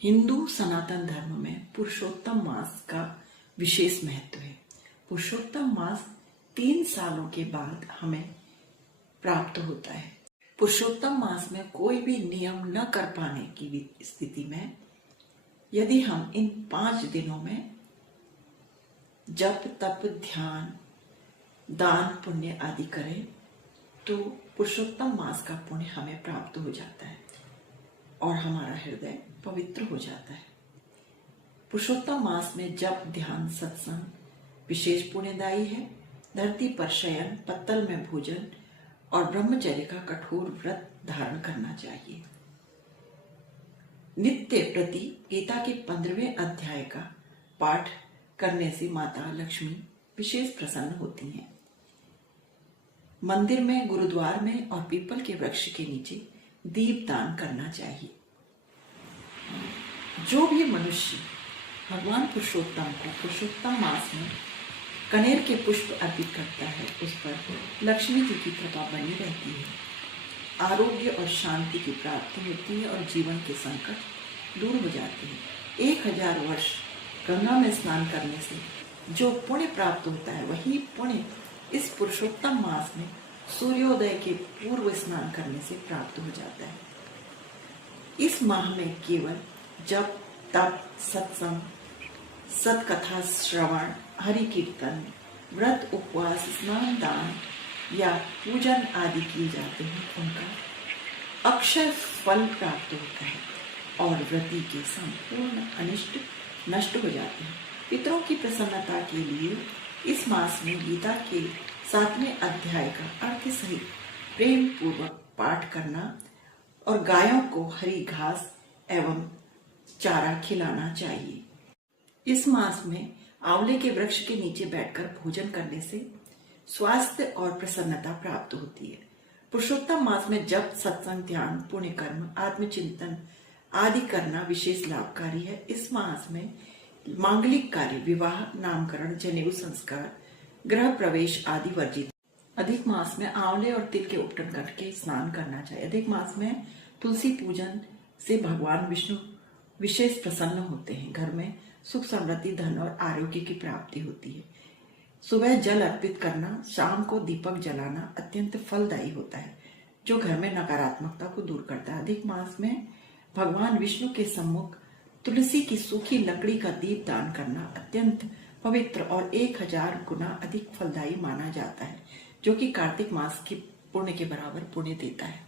हिंदू सनातन धर्म में पुरुषोत्तम मास का विशेष महत्व है। पुरुषोत्तम मास 3 सालों के बाद हमें प्राप्त होता है। पुरुषोत्तम मास में कोई भी नियम न कर पाने की स्थिति में यदि हम इन 5 दिनों में जप तप ध्यान दान पुण्य आदि करें तो पुरुषोत्तम मास का पुण्य हमें प्राप्त हो जाता है और हमारा हृदय पवित्र हो जाता है। पुरुषोत्तम मास में जप ध्यान सत्संग विशेष पुण्यदायी है। धरती पर शयन पत्तल में भोजन और ब्रह्मचर्य का कठोर व्रत धारण करना चाहिए। नित्य प्रति गीता के 15वें अध्याय का पाठ करने से माता लक्ष्मी विशेष प्रसन्न होती हैं। मंदिर में गुरुद्वार में और पीपल के वृक्ष के नीचे दीप दान करना चाहिए। जो भी मनुष्य भगवान पुरुषोत्तम को पुरुषोत्तम मास में कनेर के पुष्प अर्पित करता है उस पर लक्ष्मी जी की कृपा बनी रहती है। आरोग्य और शांति की प्राप्ति होती है और जीवन के संकट दूर हो जाते हैं। 1000 वर्ष गंगा में स्नान करने से जो पुण्य प्राप्त होता है वही पुण्य इस पुरुषोत्तम मास में सूर्योदय के पूर्व स्नान करने से प्राप्त हो जाता है। इस माह में केवल जप तप सत्संग सत्कथा श्रवण हरि कीर्तन व्रत उपवास स्नान दान या पूजन आदि किए जाते हैं। उनका अक्षय फल प्राप्त होता है और व्रती के संपूर्ण अनिष्ट नष्ट हो जाते हैं। पितरों की प्रसन्नता के लिए इस मास में गीता के 7वें अध्याय का अर्थ सहित प्रेम पूर्वक पाठ करना और गायों को हरी घास एवं चारा खिलाना चाहिए। इस मास में आंवले के वृक्ष के नीचे बैठकर भोजन करने से स्वास्थ्य और प्रसन्नता प्राप्त होती है। पुरुषोत्तम मास में जप सत्संग ध्यान पुण्य कर्म आत्मचिंतन आदि करना विशेष लाभकारी है। इस मास में मांगलिक कार्य विवाह नामकरण जनेऊ संस्कार गृह प्रवेश आदि वर्जित। अधिक मास में आंवले और तिल के उपटन करके स्नान करना चाहिए। अधिक मास में तुलसी पूजन से भगवान विष्णु विशेष प्रसन्न होते हैं। घर में सुख समृद्धि धन और आरोग्य की प्राप्ति होती है। सुबह जल अर्पित करना शाम को दीपक जलाना अत्यंत फलदायी होता है जो घर में नकारात्मकता को दूर करता है। अधिक मास में भगवान विष्णु के सम्मुख तुलसी की सूखी लकड़ी का दीप दान करना अत्यंत पवित्र और 1000 गुना अधिक फलदायी माना जाता है जो कि कार्तिक मास के पुण्य के बराबर पुण्य देता है।